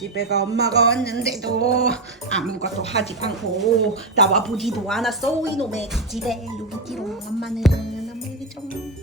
집에가 엄마가 왔는데도 아무것도 하지 않고 나와 보지도 않았어. 이놈의 집에 여기지롱 엄마는 엄마 여기 좀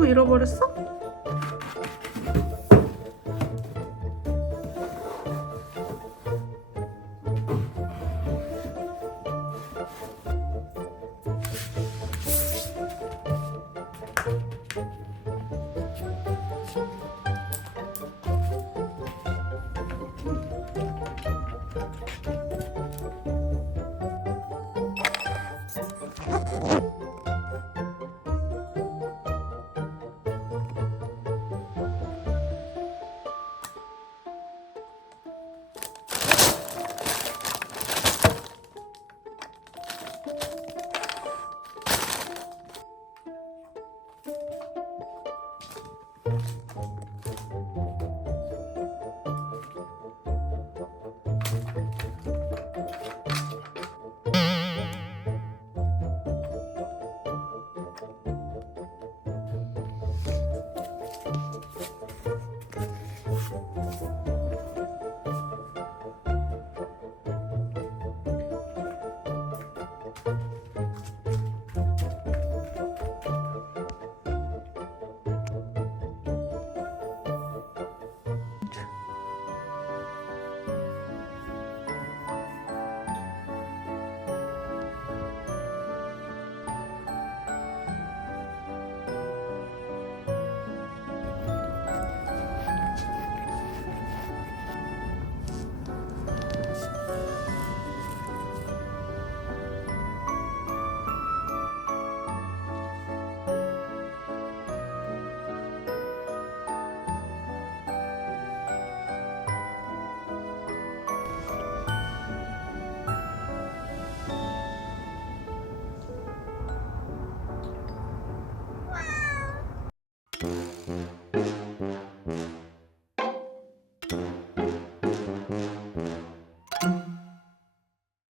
또 잃어버렸어?